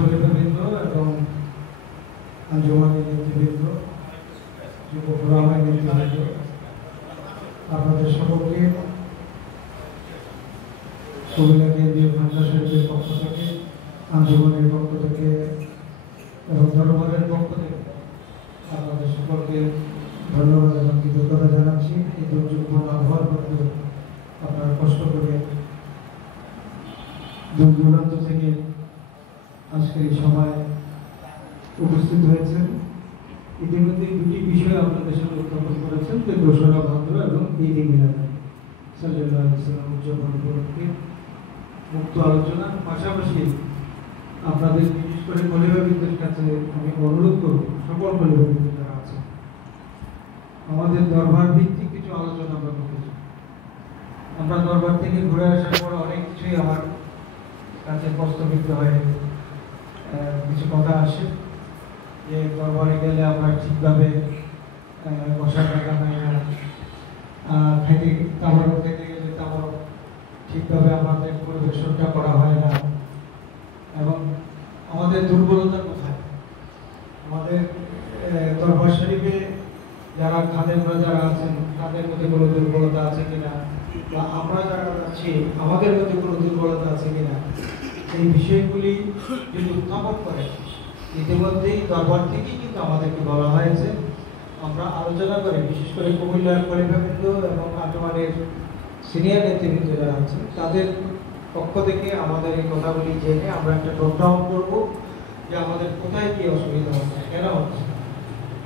খলিফাবৃন্দ এবং আঞ্জুমানের নেতৃবৃন্দ, যুব ফোরামের নেতৃবৃন্দ, আপনাদের সকলকে কুমিল্লা কেন্দ্রীয় ভান্ডার শরীফের পক্ষ থেকে, আঞ্জুমানের পক্ষ থেকে এবং দরবারের পক্ষ থেকে আপনাদের সকলকে ধন্যবাদ এবং কৃতজ্ঞতা জানাচ্ছি। এই দুর্যোগপূর্ণ আবহাওয়ার মধ্যে আপনারা কষ্ট করে দূর দূরান্ত থেকে আজকের এই সভায় উপস্থিত হয়েছেন। ইতিমধ্যে দুটি বিষয় আপনাদের সাথে উত্থাপন করেছেন, যে ২রা ভাদ্র এবং ঈদে মিলাদ সাল্লাল্লাহু আলাইহি ওয়াসাল্লাম উদযাপন উপলক্ষে মুক্ত আলোচনা। পাশাপাশি আপনাদের বিশেষ করে খলিফাবৃন্দের কাছে আমি অনুরোধ করব, সকল খলিফাবৃন্দ যারা আছেন, আমাদের দরবার ভিত্তিক কিছু আলোচনা আমরা করতেছি। আমরা দরবার থেকে ঘুরে আসার পর অনেক কিছুই আমার কাছে প্রস্তাবিত হয়, কিছু কথা আসে যে দরবারে গেলে আমরা ঠিকভাবে বসার জায়গা পাই না, খেতে তামারও খেতে গেলে তামারও ঠিকভাবে আমাদের পরিবেশনটা করা হয় না, এবং আমাদের দুর্বলতা কোথায়। আমাদের দরবার শরীফে যারা খাদেমরা যারা আছেন তাদের মধ্যে কোনো দুর্বলতা আছে কিনা, বা আমরা যারা আছি আমাদের মধ্যে কোনো দুর্বলতা আছে কিনা, এই বিষয়গুলি যদি উত্থাপন করে, ইতিমধ্যেই দরবার থেকেই কিন্তু আমাদেরকে বলা হয়েছে, আমরা আলোচনা করে বিশেষ করে কুমিল্লার খলিফাবৃন্দ এবং আঞ্জুমানের সিনিয়র নেতৃবৃন্দ যারা আছে তাদের পক্ষ থেকে আমাদের এই কথাগুলি জেনে আমরা একটা নোটডাউন করবো যে আমাদের কোথায় কি অসুবিধা হচ্ছে, কেন হচ্ছে,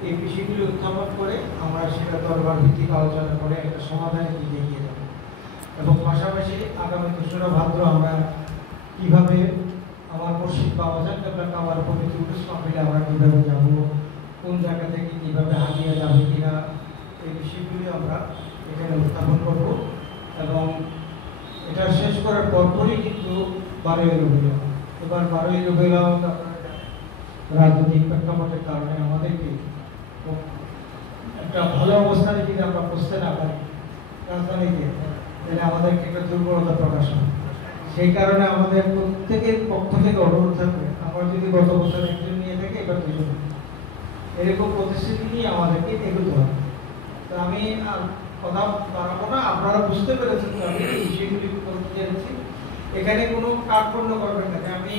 এই বিষয়গুলি উত্থাপন করে আমরা সেটা দরবার ভিত্তিক আলোচনা করে একটা সমাধানের দিকে এগিয়ে যাব। এবং পাশাপাশি আগামী ২রা ভাদ্র আমরা কিভাবে আমার মুর্শিদ বাবাজান কিবলা আমার পবিত্র উরুস মাহফিলে আমরা কিভাবে যাব, কোন জায়গা থেকে কিভাবে হারিয়ে যাবে কিনা, এই বিষয়গুলি আমরা এখানে উত্থাপন করব। এবং এটা শেষ করার পরপরই কিন্তু ১২ই রবিউল আউয়াল। এবার ১২ই রবিউল আউয়াল আপনারা রাজনৈতিক প্রেক্ষাপটের কারণে আমাদেরকে একটা ভালো অবস্থানে যদি আমরা পৌঁছতে না পারি রাজধানীতে, তাহলে আমাদেরকে একটা দুর্বলতা প্রকাশ হয়। সেই কারণে আমাদের প্রত্যেকের পক্ষ থেকে অনুরোধ থাকবে, আমরা যদি গত বছর একজন নিয়ে থাকি এবার ২জন, এরকম প্রতিশ্রুতি নিয়ে আমাদেরকে এগোতে হবে। তো আমি কথা বাড়াবো না, আপনারা বুঝতে পেরেছেন তো আমি এই বিষয়গুলি বলতে চাইছি। এখানে কোনো কার্পণ্য করবেন না, আমি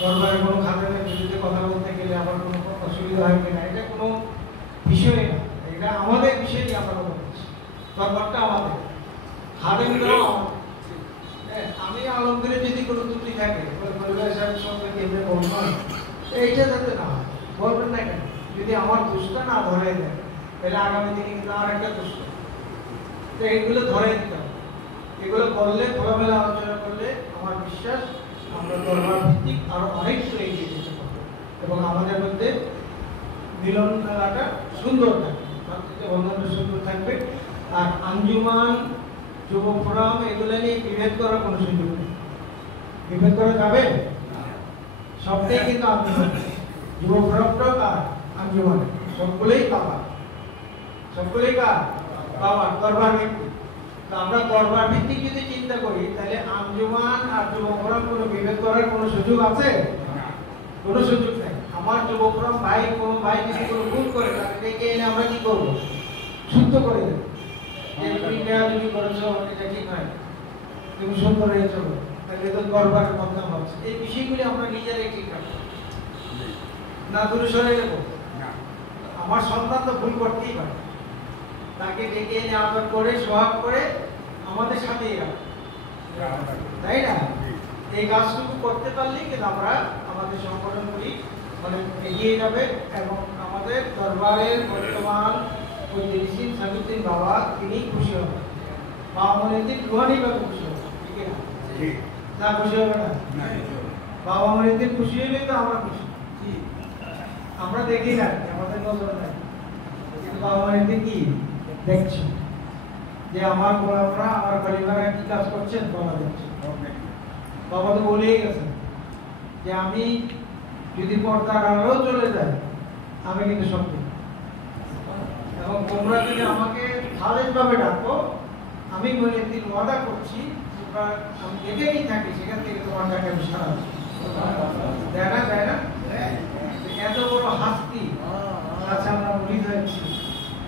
দরবারে কোনো খাদেমের বিরুদ্ধে কথা বলতে গেলে আমার কোনো অসুবিধা হয় কিনা, এটা কোনো বিষয় না, এটা আমাদের বিষয় নিয়ে আমরা কথা বলছি। দরবারটা আমাদের, খাদেমরাও আমাদের। আমি আলমগীরের যদি কোনো ত্রুটি থাকে পরিবার সাহেবের সঙ্গে কেন্দ্রে বলবো, এইটা যাতে না হয়, বলবেন না কেন, যদি আমার দোষটা না ধরে দেয় তাহলে আগামী দিনে কিন্তু আর একটা দোষ, তো এগুলো ধরে দিতে হবে। এগুলো করলে খোলামেলা আলোচনা করলে আমার বিশ্বাস আমরা দরবার ভিত্তিক আরো অনেক কিছু এগিয়ে যেতে পারবো এবং আমাদের মধ্যে মিলন মেলাটা সুন্দর থাকবে, বন্ধনটা সুন্দর থাকবে। আর আঞ্জুমান, যুব ফোরাম এগুলো নিয়ে বিভেদ করার কোনো সুযোগ নেই। বিভেদ করা যাবে? সবটাই কিন্তু আঞ্জুমান, যুব ফোরামটাও কার আঞ্জুমান, সবগুলোই পাওয়া, সবগুলোই কার পাওয়া দরবার ভিত্তিক। তো আমরা দরবার ভিত্তিক যদি চিন্তা করি তাহলে আঞ্জুমান আর যুব ফোরাম কোনো বিভেদ করার কোনো সুযোগ আছে? কোনো সুযোগ নেই। আমার যুব ফোরাম ভাই কোনো ভাই যদি কোনো ভুল করে তাকে এনে আমরা কি করবো? শুদ্ধ করে দেবো। তুমি করেছো এটা ঠিক নয়, তুমি সুন্দর হয়ে চলো, তাহলে তো দরবারের বদনাম হচ্ছে। এই বিষয়গুলি আমরা নিজেরাই ঠিক রাখবো না, দূরে সরে যাবো। আমার সন্তান তো ভুল করতেই পারে, তাকে ডেকে এনে আদর করে সোহাগ করে আমাদের সাথেই রাখবো, তাই না? এই কাজটুকু করতে পারলেই কিন্তু আমরা আমাদের সংগঠনগুলি মানে এগিয়ে যাবে এবং আমাদের দরবারের বর্তমান ঐতিহ্যশীল সাবিত্রী বাবা তিনি খুশি হবেন, বাবা মনে দিন রুহানি বাবা খুশি হবে, ঠিক না? না খুশি হবে না? বাবা মনে দিন খুশি হলে তো আমরা খুশি। আমরা দেখি না, আমাদের নজর নাই, কিন্তু বাবা মনে দিন কি দেখছি যে আমার গোলামরা আমার খলিফারা কি কাজ করছেন বলা যাচ্ছে। বাবা তো বলেই গেছেন যে আমি যদি পর্দার আড়ালেও চলে যাই আমি কিন্তু সত্যি, এবং তোমরা যদি আমাকে খালেজ ভাবে ডাকো আমি মনে দিন ওয়াদা করছি, আমি যেখানেই থাকি সেখান থেকে তোমার ডাকে আমি সারা দেয় না এত বড় হাস্তি আচ্ছা আমরা মুড়ি হয়েছি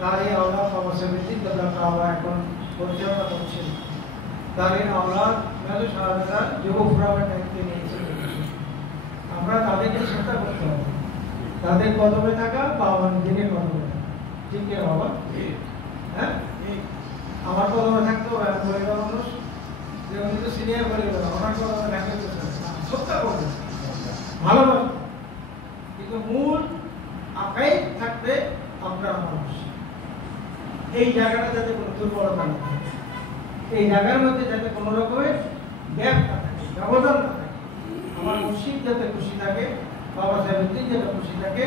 তার এই আওলাদ বাবা সাহেবের তারা এখন পরিচালনা করছেন তার এই আওলাদ সারাটা যুব ফোরামের দায়িত্বে নিয়েছেন আমরা তাদেরকে চেষ্টা করতে হবে তাদের কদমে থাকা বাবা নিজের কদমে থাকা ঠিক আছে বাবা হ্যাঁ আমার কদমে থাকতো পরিবার মানুষ যে উনি তো সিনিয়র পরিবার আমার কদমে থাকতে সত্য করবে ভালোবাসা কিন্তু মূল আঁকাই থাকবে আপনার মানুষ এই জায়গাটা যাতে কোনো দুর্বলতা না থাকে এই জায়গার মধ্যে যাতে কোনো রকমের গ্যাপ না থাকে ব্যবধান না থাকে আমার মুর্শিদ যাতে খুশি থাকে বাবা সাহেবুদ্দিন যাতে খুশি থাকে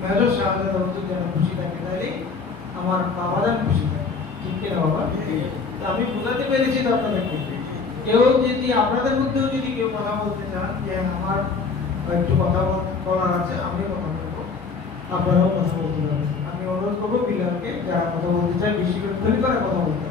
মেজর শাহাদাত যাতে খুশি থাকে তাহলে আমার বাবাদান খুশি থাকে ঠিক কিনা বাবা আমি বোঝাতে পেরেছি তো আপনাদেরকে কেউ যদি আপনাদের মধ্যেও যদি কেউ কথা বলতে চান যে আমার একটু কথা বলার আছে আমি কথা বলবো আপনারাও কথা বলতে পারেন আমি অনুরোধ করবো বিলালকে যারা কথা বলতে চায় বেশি করে কথা বলতে